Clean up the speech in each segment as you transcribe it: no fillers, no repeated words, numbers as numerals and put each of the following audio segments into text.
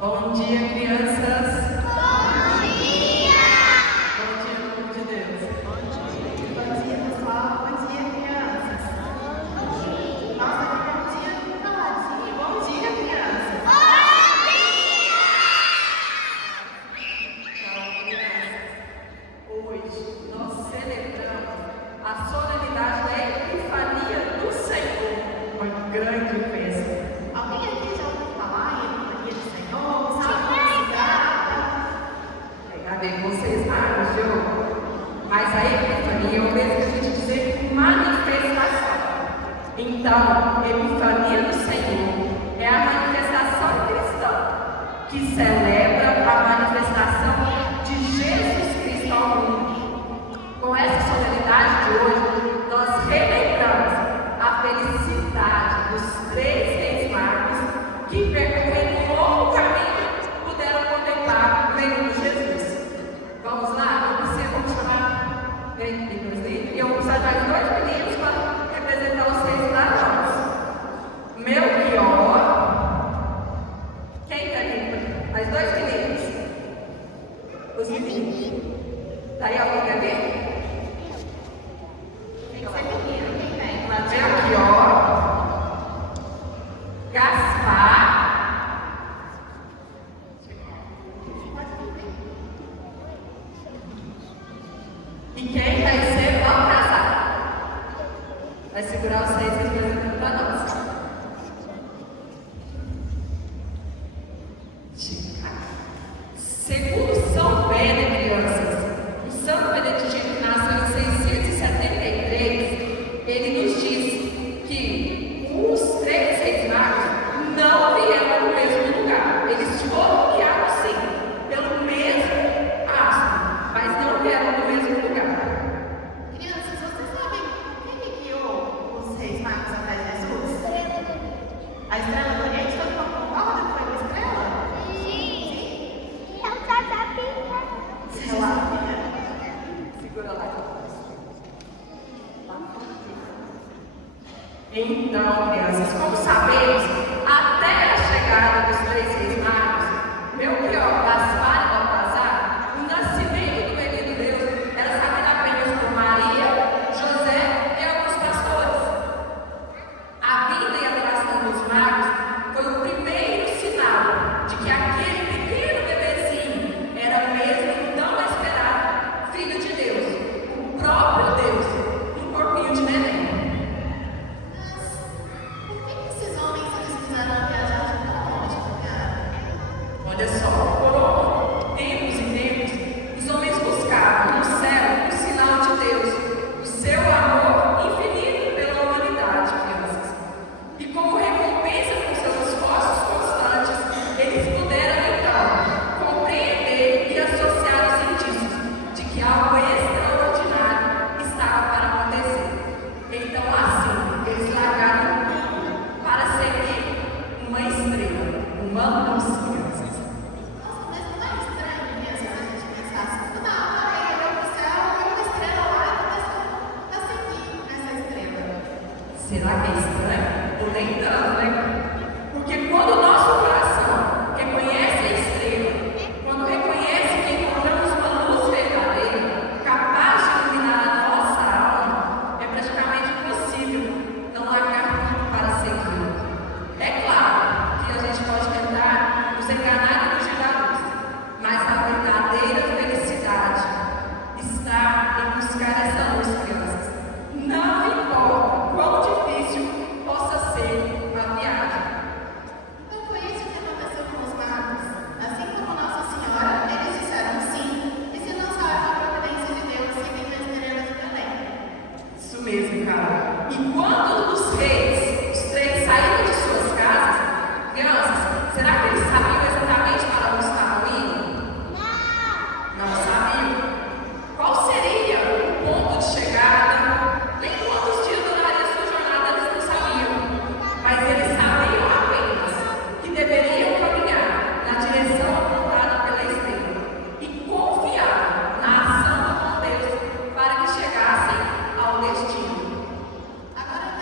Bom dia, crianças. Bom dia! Bom dia, povo de Deus. Bom dia, pessoal. Bom dia, crianças. Nossa, que bom dia do caladinho. Bom dia, crianças. Hoje nós celebramos a solenidade da Epifania do Senhor, uma grande festa. Alguém aqui já ouviu falar em Epifania do Senhor? Sabe como se trata? Cadê vocês na jogo? Mas a Epifania é o mesmo que a gente dizer manifestação. Então, Epifania do Senhor é a manifestação cristã que celebra a manifestação de Jesus Cristo ao mundo. Com essa solenidade de hoje, nós relembramos a felicidade dos 3 reis magos que, percorrendo um longo caminho, puderam contemplar o reino de Jesus. Vamos lá? Vamos chamar e eu vou precisar de 2 meninos para representar os reis da nós. Melchior. Quem quer vir? Mais 2 meninos. Os meninos. Daí alguém quer vir? Tem que ser menino. Quem vem? Melchior, Gaspar, e quem vai ser Baltazar. Vai segurar os 6 representando para nós. Segundo São Beda, crianças, o Santo Beneditino que nasceu em 673, ele nos diz que os 3 reis magos não vieram do mesmo lugar. Eles foram guiados sim, pelo mesmo astro, mas não vieram do mesmo lugar. Crianças, vocês sabem quem que guiou os reis magos até Jesus? A estrela do Oriente? Todo mundo concorda que foi uma estrela? Sei lá. Segura lá. Então, crianças, como sabemos, até a chegada dos 3 reis magos, Melchior, Gaspar e Baltazar, o nascimento do menino Deus era sabido apenas por Maria, José e alguns pastores. A vinda e a adoração dos magos foi o primeiro sinal de que aquele pequeno bebezinho era mesmo tão esperado filho de Deus, o próprio Deus, no corpinho de neném. Por que esses homens eles quiseram viajar de tão longe para cá? Olha só, por tempos e tempos, os homens buscavam no céu o sinal de Deus, o seu amor infinito pela humanidade, crianças. E como recompensa por seus esforços constantes, eles puderam então compreender e associar os indícios de que algo extraordinário estava para acontecer. Então, assim, eles largaram tudo para seguir uma estrela, uma luz, crianças. Nossa, mas não é estranho, crianças, a gente pensar assim, do nada, ele olhou para o céu, viu uma estrela lá e começou a seguir essa estrela. Será que é estranho? Ou nem tanto, né? Porque quando o nosso coração reconhece a estrela, quando reconhece que encontramos uma luz verdadeira, capaz de iluminar a nossa alma, é praticamente impossível não largar tudo para segui-lo. É claro que a gente pode tentar nos enganar e nos gerar luz, mas a verdadeira felicidade está em buscar essa luz, crianças. Não importa quão difícil possa ser a viagem. Então foi isso que aconteceu com os magos. Assim como Nossa Senhora, eles disseram sim, e se lançaram na providência de Deus seguindo a estrela de Belém. Isso mesmo, cara. E quando os 3 saíram de suas casas, crianças, será que eles sabiam exatamente para onde estavam indo? Não sabiam. Qual seria o ponto de chegada? Nem quantos dias duraria sua jornada eles não sabiam. Mas eles sabiam apenas que deveriam caminhar na direção apontada pela estrela e confiar na ação de Deus para que chegassem ao destino. Agora,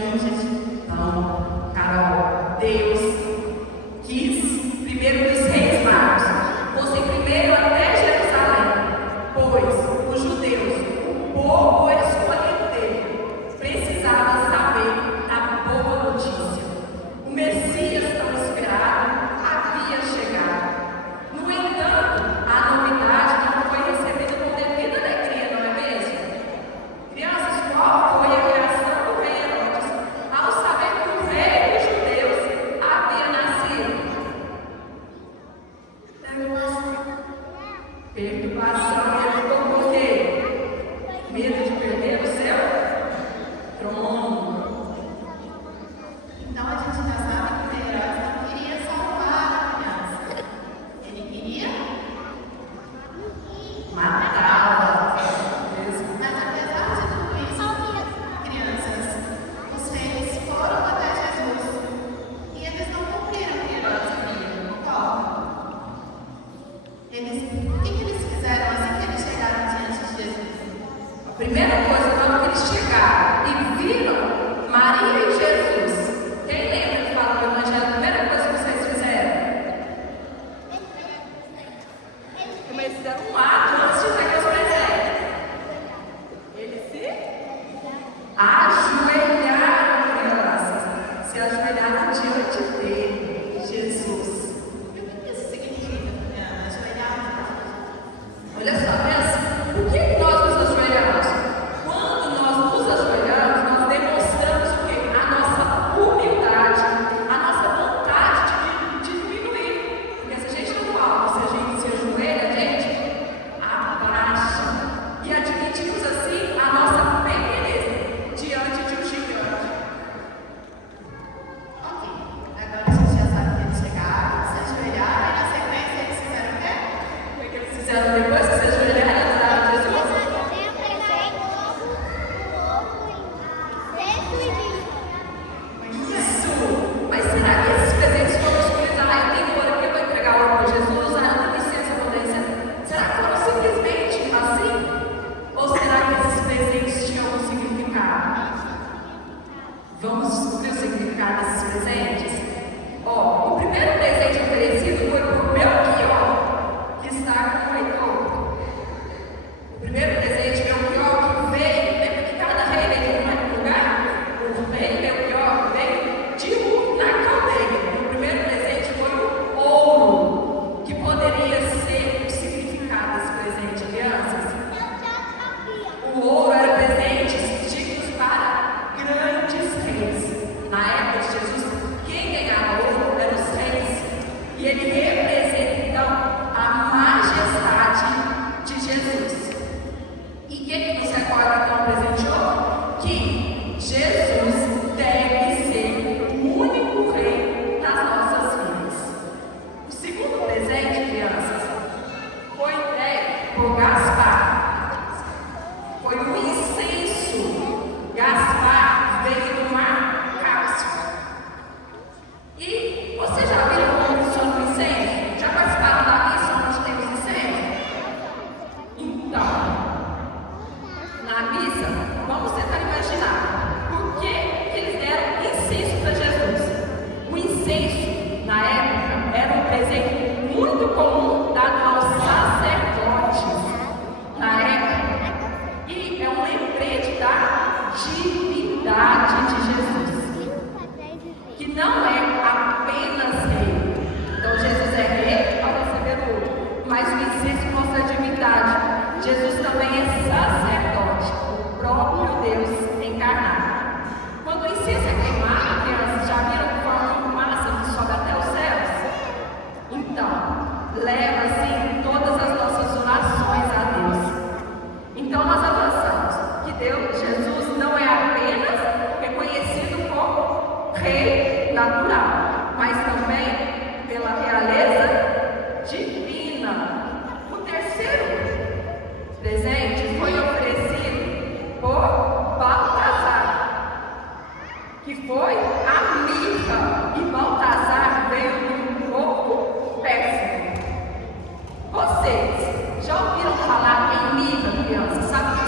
Então, Carol, Deus quis primeiro que os reis magos fossem primeiro até Jerusalém, pois os judeus, o povo escolhido dele, precisava saber da boa notícia. O Messias tão esperado havia chegado. No entanto, a novidade não foi recebida com devida alegria, não é mesmo? Crianças, qual foi a reação do rei Herodes ao saber que o rei dos judeus havia nascido? Perturbação. Ele ficou com o quê? Medo de perder o seu trono. Então a gente já sabe que o Herodes não queria salvar a criança. Ele queria Matá-la. Mas apesar de tudo isso, crianças, os reis foram até Jesus e eles não cumpriram o que Herodes queria. Qual? O que eles fizeram assim que eles chegaram diante de Jesus? A primeira coisa, quando eles chegaram e viram Maria e Jesus, quem lembra que fala no Evangelho? A primeira coisa que vocês fizeram? Eles fizeram um ato antes de pegar os presentes. Eles se ajoelharam, crianças. Se ajoelharam diante dele, Jesus. E o que isso significa, ajoelhar? Olha só, pensa, por que nós nos ajoelhamos? Quando nós nos ajoelhamos, nós demonstramos o quê? A nossa humildade, a nossa vontade de diminuir. Porque se a gente não fala, se a gente se ajoelha, a gente abaixa. E admitimos assim a nossa pequenez diante de um gigante. Ok, agora a gente já sabe que eles chegaram, se ajoelharam e na sequência eles fizeram o quê? O que eles fizeram depois que se ajoelharam? Adoraram Jesus? Isso! Mas será que esses presentes foram escolhidos? Ah, eu tenho ouro aqui, eu vou entregar ouro para Jesus. Ah, eu tenho licença, potência. Será que foram simplesmente assim? Ou será que esses presentes tinham algum significado? Vamos descobrir o significado desses presentes? Ó, o primeiro presente oferecido foi por Melquior, que está com o Heitor. O primeiro presente, Melquior, que veio, lembra que cada rei veio de um lugar? O rei Melquior veio de Ur, na Caldeia. O primeiro presente foi o ouro, que poderia ser o significado desse presente, crianças. O ouro era presentes dignos para grandes reis. Na época de Jesus, quem ganhava ouro eram os reis. E ele representa então a majestade de Jesus. E quem nos recorda então o presente de ouro? Que Jesus deve ser o único rei das nossas vidas. O segundo presente, crianças, foi entregue por Gaspar. Foi o incenso. Gaspar veio do mar Cáspio. E vocês já viram como funciona o incenso? Já participaram da missa onde tem os incêndios? Então, na missa, vamos tentar imaginar por que eles deram incenso para Jesus. O incenso, na época, era um presente muito comum dado aos sacerdotes. Na época, e é um lembrete da divindade de Jesus, que não é apenas rei. Então Jesus é rei ao receber o ouro, mas o incenso mostra a divindade. Jesus também é sacerdote, o próprio Deus encarnado. Quando o incenso é queimado, crianças, já viram que forma uma fumaça que sobe até os céus? Então, leva assim todas as nossas orações a Deus. Então nós avançamos que Deus, Jesus, não é apenas reconhecido como rei natural, mas também pela realeza divina. O terceiro presente foi oferecido por Baltazar, que foi a mirra, e Baltazar veio de um povo péssimo. Vocês já ouviram falar em mirra, crianças? Sabe o que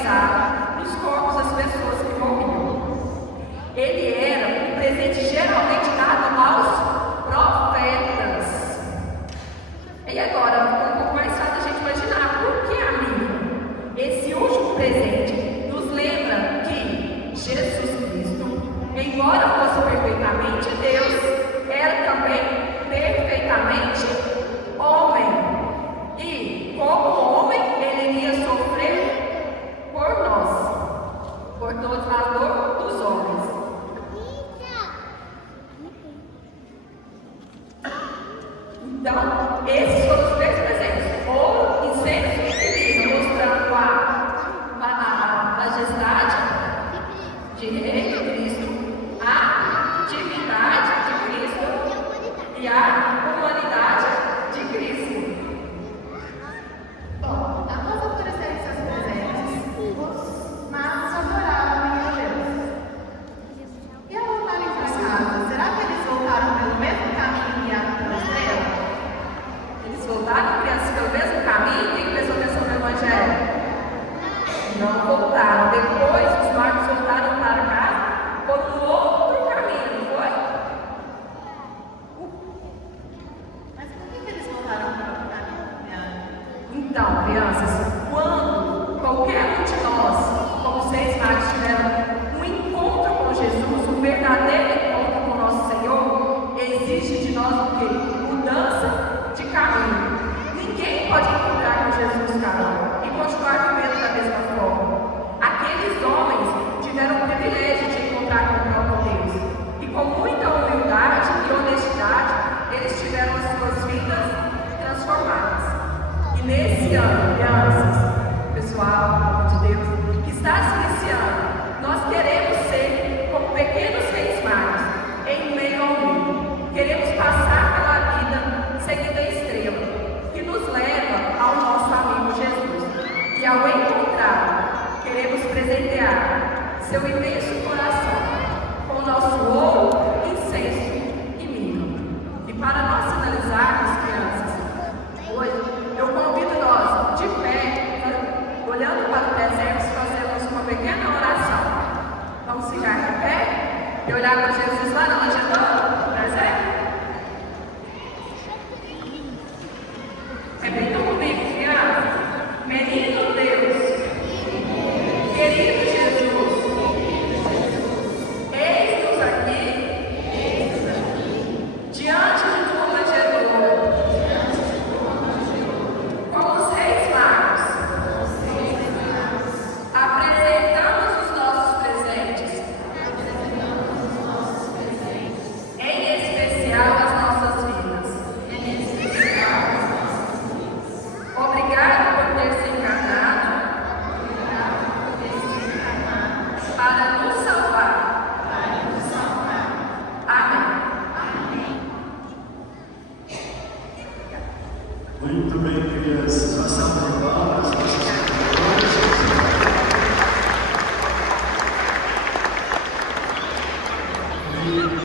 usar nos corpos das pessoas que morriam. Ele era um presente geralmente dado aos profetas. E agora, fica um pouco mais fácil a gente imaginar por que a mirra. Esse último presente nos lembra que Jesus Cristo, embora fosse perfeitamente Deus, era também perfeitamente homem. E, como homem, ele iria sofrer por nós, por toda a dor dos homens. Então, esses foram os três presentes: ouro, incenso e mirra, mostrando a majestade de Rei de Cristo, a divindade de Cristo e a humanidade de Cristo. Bom, após oferecerem seus presentes, os magos adoraram a Deus. E ao voltarem para casa, será que eles voltaram pelo mesmo caminho guiado pela estrela? Eles voltaram pelo mesmo caminho? Quem prestou atenção no Evangelho? Não voltaram. Depois os magos voltaram para casa por um outro caminho, não foi? Mas por que eles voltaram para o caminho? Então, crianças, quando qualquer um de nós, como seis magos, tiveram um encontro com Jesus, um verdadeiro encontro com o nosso Senhor, exige de nós o quê? Mudança de caminho. Ninguém pode encontrar com Jesus, cara, e continuar vivendo da mesma forma. Aqueles homens tiveram o privilégio de encontrar com o próprio Deus, e com muita humildade e honestidade, eles tiveram as suas vidas transformadas. E nesse ano, crianças, pessoal de Deus, que está se iniciando, nós queremos ser como pequenos reis magos em meio ao mundo. Queremos passar pela vida seguindo a estrela que nos leva ao nosso amigo Jesus. E ao encontrá-lo, queremos presentear seu imenso coração com o nosso ouro, incenso e mirra. E para nós finalizarmos, crianças, hoje eu convido nós, de pé, olhando para o deserto, fazermos uma pequena oração. Vamos ficar de pé e olhar para Jesus lá na manjedoura do deserto? Repitam comigo, crianças. Menino Deus, querido Jesus, eis-nos aqui, diante de tua manjedoura, como os reis magos, apresentamos os nossos presentes, em especial as nossas vidas. Obrigado por ter se encarnado para nos